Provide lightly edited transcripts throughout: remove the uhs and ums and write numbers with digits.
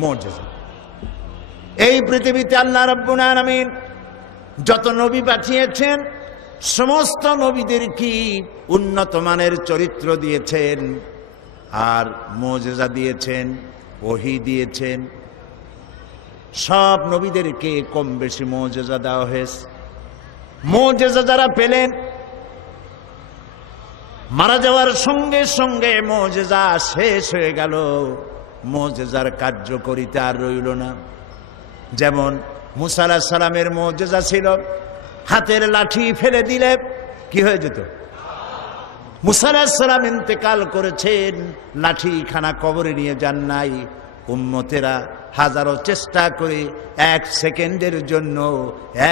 মুজিজা। এই পৃথিবীতে আল্লাহ রাব্বুল আলামিন যত নবী পাঠিয়েছেন সমস্ত নবীদের কি উন্নত মানের চরিত্র দিয়েছেন আর মুজিজা দিয়েছেন, ওহী দিয়েছেন। সব নবীদেরকে কম বেশি মুজিজা দেওয়া হয়েছে। মুজিজা যারা পেলেন মারা যাওয়ার সঙ্গে সঙ্গে মুজিজা শেষ হয়ে গেল, মুজিজার কার্যকারিতা আর রইল না। যেমন মুসা আলাইহিস সালামের মুজিজা ছিল হাতের লাঠি ফেলে দিলে কি হয়ে যেত। মুসা আলাইহিস সালাম ইন্তেকাল করেছেন, লাঠিখানা কবরে নিয়ে যান নাই। উম্মতেরা হাজারো চেষ্টা করে 1 সেকেন্ডের জন্য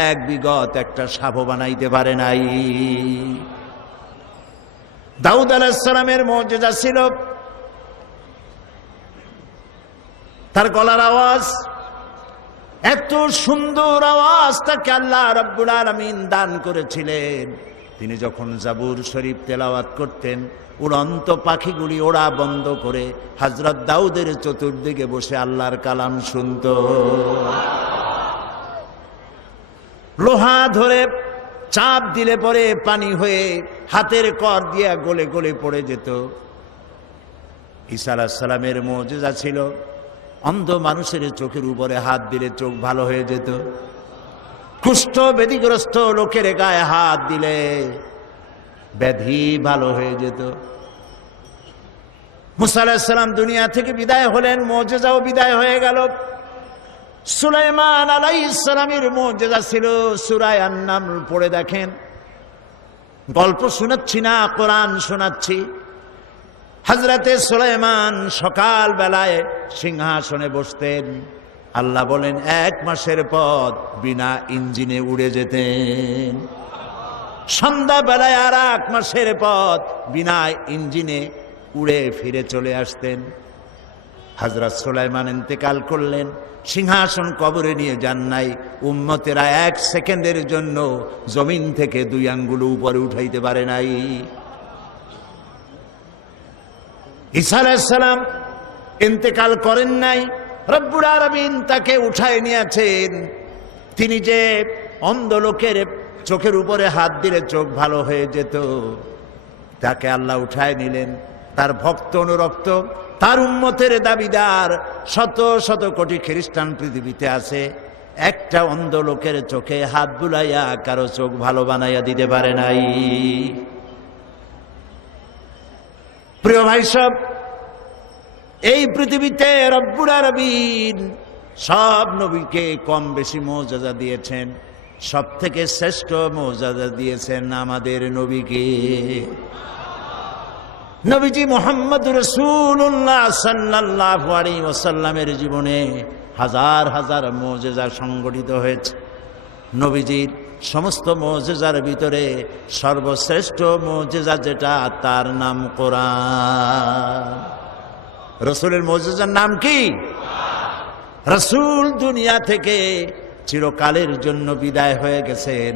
1 বিগত একটা সাপ বানাইতে পারে নাই। দাউদ আলাইহিস সালামের মুজিজা ছিল তার গলার আওয়াজ, এত সুন্দর আওয়াজ তাকে আল্লাহ রাব্বুল আলামিন দান করেছিলেন। তিনি যখন জাবুর শরীফ তেলাওয়াত করতেন উড়ন্ত পাখিগুলি ওড়া বন্ধ করে হযরত দাউদের চতুর্দিকে বসে আল্লাহর কালাম শুনত। লোহা ধরে চাপ দিলে পরে পানি হয়ে হাতের কর দিয়া গলে গলে পড়ে যেত। ঈসা আলাইহিস সালামের মুজিজা ছিল অন্ধ মানুষের চোখের উপরে হাত দিলে চোখ ভালো হয়ে যেত। কুষ্ঠ ব্যাধিগ্রস্ত লোকের গায়ে হাত দিলে ব্যাধি ভালো হয়ে যেত। মুসা আলাইহিস সালাম দুনিয়া থেকে বিদায় হলেন, মুজিজাও বিদায় হয়ে গেল। সুলাইমান আলাইহিস সালামের মুজিজা ছিল সূরা আন-নামল পড়ে দেখেন। গল্প শোনাচ্ছি না, কোরআন শোনাচ্ছি। হযরতে সুলাইমান সকাল বেলায় সিংহাসনে বসতেন, আল্লাহ বলেন 1 মাসের পথ বিনা ইঞ্জিনে উড়ে যেতেন। সন্ধ্যা বেলায় আর 1 মাসের পথ বিনা ইঞ্জিনে উড়ে ফিরে চলে আসতেন। হযরত সুলাইমান ইন্তেকাল করলেন, সিংহাসন কবরে নিয়ে যান নাই। উম্মতেরা 1 সেকেন্ডের জন্য জমিন থেকে 2 আঙ্গুল উপরে উঠাইতে পারে নাই। ঈসা আলাইহিস সালাম ইন্তেকাল করেন নাই, রব্বুল আলামিন তাকে উঠায় নিয়েছেন। তিনি যে অন্ধ লোকের চোখের উপরে হাত দিলে চোখ ভালো হয়ে যেত, তাকে আল্লাহ উঠায় নিলেন। তার ভক্ত অনুরক্ত, তার উম্মতের দাবিদার শত শত কোটি খ্রিস্টান পৃথিবীতে আছে, একটা অন্ধ লোকের চোখে হাত বুলাইয়া কারো চোখ ভালো বানাইয়া দিতে পারে নাই। প্রিয় ভাই সব, এই পৃথিবীতে রব্বুল আলামিন সব নবীকে কম বেশি মুজিজা দিয়েছেন। সব থেকে শ্রেষ্ঠ মুজিজা দিয়েছেন আমাদের নবীকে। নবীজি মুহাম্মদুর রাসূলুল্লাহ সাল্লাল্লাহু আলাইহি ওয়াসাল্লামের জীবনে হাজার হাজার মুজিজা সংগঠিত হয়েছে। নবীজির সমস্ত মুজিজার ভিতরে সর্বশ্রেষ্ঠ মুজিজা যেটা, তার নাম কোরআন। রাসূলের মুজিজার নাম কি? রাসূল দুনিয়া থেকে চিরকালের জন্য বিদায় হয়ে গেছেন,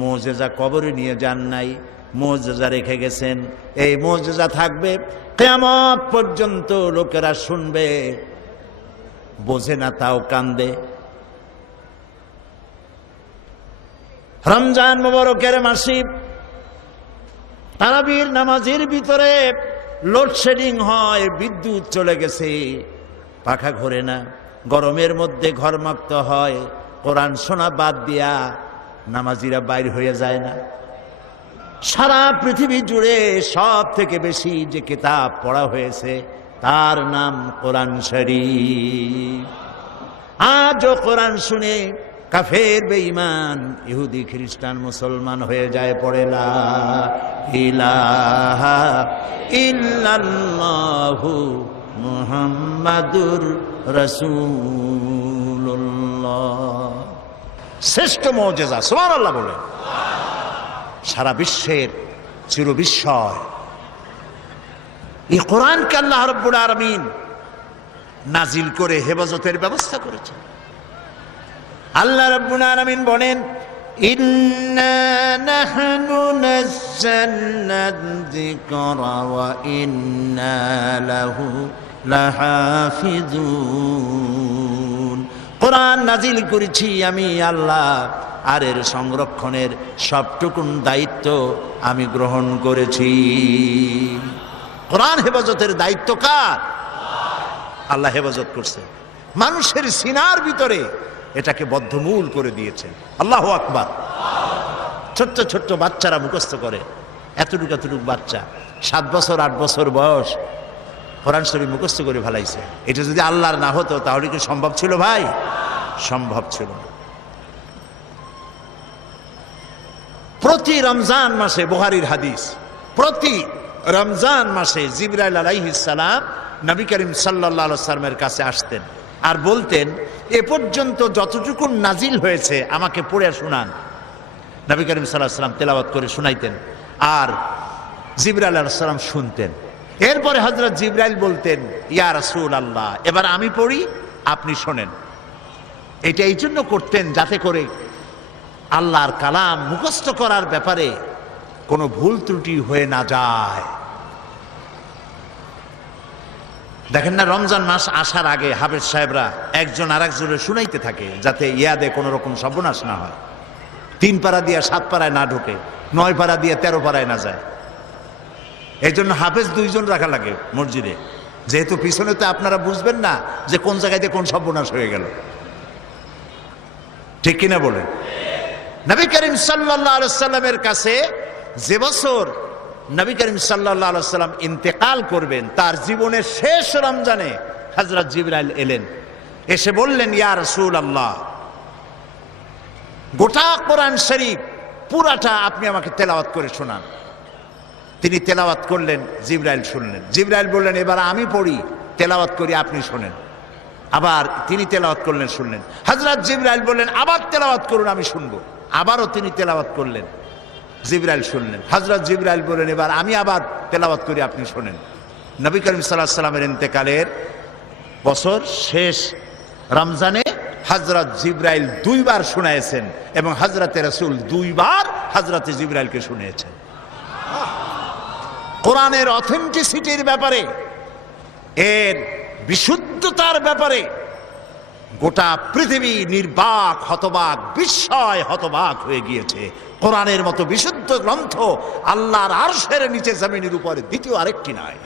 মুজিজা কবরে নিয়ে যান নাই, মুজিজা রেখে গেছেন। এই মুজিজা থাকবে কিয়ামত পর্যন্ত, লোকেরা শুনবে, বোঝে না তাও কান্দে। রমজান মুবারকের মাসে তারাবির নামাজের ভিতরে লোডশেডিং হয়, বিদ্যুৎ চলে গেছে, পাখা ঘোরে না, গরমের মধ্যে ঘরমাক্ত হয়, কোরআন শোনা বাদ দিয়া নামাজিরা বাইর হয়ে যায় না। সারা পৃথিবী জুড়ে সব থেকে বেশি যে কিতাব পড়া হয়েছে তার নাম কোরআন শরীফ। আজও কোরআন শুনে কাফের বেঈমান ইহুদি খ্রিস্টান মুসলমান হয়ে যায়, পড়ে লা ইলাহা ইল্লাল্লাহু মুহাম্মাদুর রাসূলুল্লাহ। শ্রেষ্ঠ মুজিজা, সুবহানাল্লাহ বলেন। সারা বিশ্বের চিরবিস্ময় এই কোরআনকে আল্লাহ রাব্বুল আলামিন নাজিল করে হেফাজতের ব্যবস্থা করেছেন। আল্লাহ রাব্বুল আলামিন বলেন, ইন্না নাহনু নাযালনা যিকরা ওয়া ইন্না লাহু লাহাফিজুন। কোরআন নাজিল করেছি আমি আল্লাহ, আর এর সংরক্ষণের সবটুকুন দায়িত্ব আমি গ্রহণ করেছি। কোরআন হেফাজতের দায়িত্ব কার? আল্লাহ হেফাজত করছে। মানুষের সিনার ভিতরে এটাকে বদ্ধমূল করে দিয়েছেন। আল্লাহু আকবার। ছোট্ট ছোট্ট বাচ্চারা মুখস্থ করে, এতটুকু এতটুকু বাচ্চা 7 বছর 8 বছর বয়স কোরআন শরীফ মুখস্থ করে ফেলাইছে। এটা যদি আল্লাহর না হতো তাহলে কি সম্ভব ছিল ভাই? সম্ভব ছিল না। প্রতি রমজান মাসে, বুখারীর হাদিস, প্রতি রমজান মাসে জিবরাইল আলাইহিস সালাম নবী করিম সাল্লাল্লাহু আলাইহি ওয়াসাল্লামের কাছে আসতেন আর বলতেন, এ পর্যন্ত যতটুকু নাজিল হয়েছে আমাকে পড়ে শোনান। নবী করিম সাল্লাল্লাহু আলাইহি ওয়াসাল্লাম তেলাওয়াত করে শোনাইতেন আর জিবরাইল আলাইহিস সালাম শুনতেন। এরপরে হযরত জিবরাইল বলতেন, ইয়া রাসূলুল্লাহ, এবার আমি পড়ি, আপনি শোনেন। এটা এই জন্য করতেন যাতে করে আল্লাহর কালাম মুখস্থ করার ব্যাপারে কোনো ভুল ত্রুটি হয়ে না যায়। দেখেন না, রমজান মাস আসার আগে হাফেজ সাহেবরা একজন আরেকজনের শুনাইতে থাকে যাতে ইয়াদে কোনো রকম সর্বনাশ না হয়। 3 পারা দিয়ে 7 পারায় না ঢোকে, 9 পারা দিয়ে 13 পারায় না যায়। এই জন্য হাফেজ 2 জন রাখা লাগে মসজিদে, যেহেতু পিছনে তো আপনারা বুঝবেন না যে কোন জায়গাতে কোন সর্বনাশ হয়ে গেল। ঠিক কিনা বলেন? নবী করিম সাল্লাল্লাহু আলাইহি ওয়াসাল্লামের কাছে যে বছর নবী করিম সাল্লাল্লাহু আলাইহি ওয়াসাল্লাম ইন্তেকাল করবেন, তার জীবনের শেষ রমজানে হযরত জিবরাইল এলেন, এসে বললেন, ইয়া রাসূলুল্লাহ, গোটা কোরআন শরীফ পুরাটা আপনি আমাকে তেলাওয়াত করে শোনান। তিনি তেলাওয়াত করলেন, জিবরাইল শুনলেন। জিবরাইল বললেন, এবার আমি পড়ি, তেলাওয়াত করি, আপনি শোনেন। আবার তিনি তেলাওয়াত করলেন, শুনলেন। হযরত জিবরাইল বললেন, আবার তেলাওয়াত করুন, আমি শুনবো। আবারও তিনি তেলাওয়াত করলেন, জিবরাইল শুনলেন। হযরত জিবরাইল বললেন, এবার আমি আবার তেলাওয়াত করি, আপনি শোনেন। নবী করিম সাল্লাল্লাহু আলাইহি ওয়াসাল্লামের ইন্তেকালের বছর শেষ রমজানে হযরত জিবরাইল 2 বার শুনাইছেন এবং হযরতে রাসূল 2 বার হযরতে জিবরাইলকে শুনিয়েছেন। কোরআনের অথেন্টিসিটির ব্যাপারে, এর বিশুদ্ধতার ব্যাপারে গোটা পৃথিবী নির্বাক, হতবাক, বিস্ময় হতবাক হয়ে গিয়েছে। কোরআনের মতো বিশুদ্ধ গ্রন্থ আল্লাহর আরশের নিচে জমিনের উপরে দ্বিতীয় আরেকটি নাই।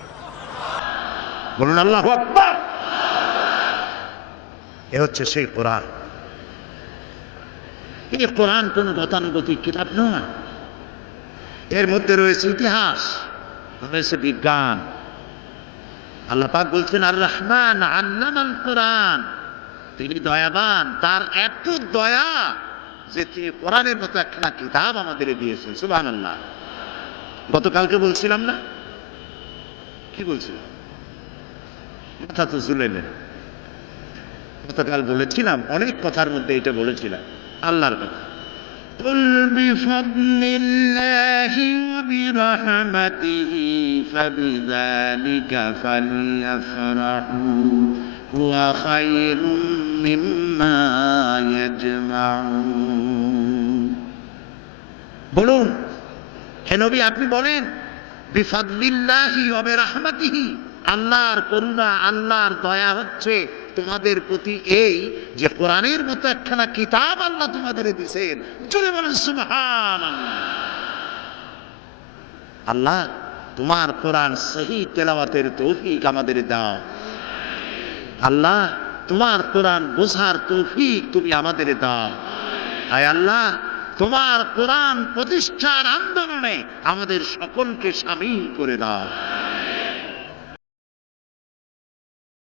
বলুন আল্লাহু আকবার। এ হচ্ছে সেই কোরআন। এই কোরআন কোন গতানুগতিক কিতাব নয়। এর মধ্যে রয়েছে ইতিহাস, রয়েছে বিজ্ঞান। আল্লাহ পাক বলছেন, আর রহমান আল্লামাল কোরআন, তিনি দয়াবান। তার এত দয়া যে তিনি কোরআনের মতো একটা কিতাব আমাদের দিয়েছেন। সুবহানাল্লাহ। গতকালকে বলছিলাম না, কি বলছিলাম? মাথা তো ঝুলেলেন। গতকাল বলেছিলাম, অনেক কথার মধ্যে এটা বলেছিলাম আল্লাহর কথা। قل بفضل الله وبرحمته فبذلك فليفرحوا هو خير مما يجمعون। বলুন হে নবী, আপনি বলেন, বিফাদলিল্লাহি ওয়া বিরহমাতিহি, আল্লাহর করুণা, আল্লাহর দয়া হচ্ছে তোমাদের প্রতি এই যে কোরআনের মতো একখানা কিতাব আল্লাহ তোমাদের দিয়েছেন। জোরে বলেন সুবহানাল্লাহ। আল্লাহ, তোমার কোরআন সহি তেলাওয়াতের তৌফিক আমাদের দাও। আল্লাহ, তোমার কোরআন বোঝার তৌফিক তুমি আমাদের দাও। আয় আল্লাহ, তোমার কোরআন প্রতিষ্ঠার আন্দোলনে আমাদের সকলকে শামিল করে দাও।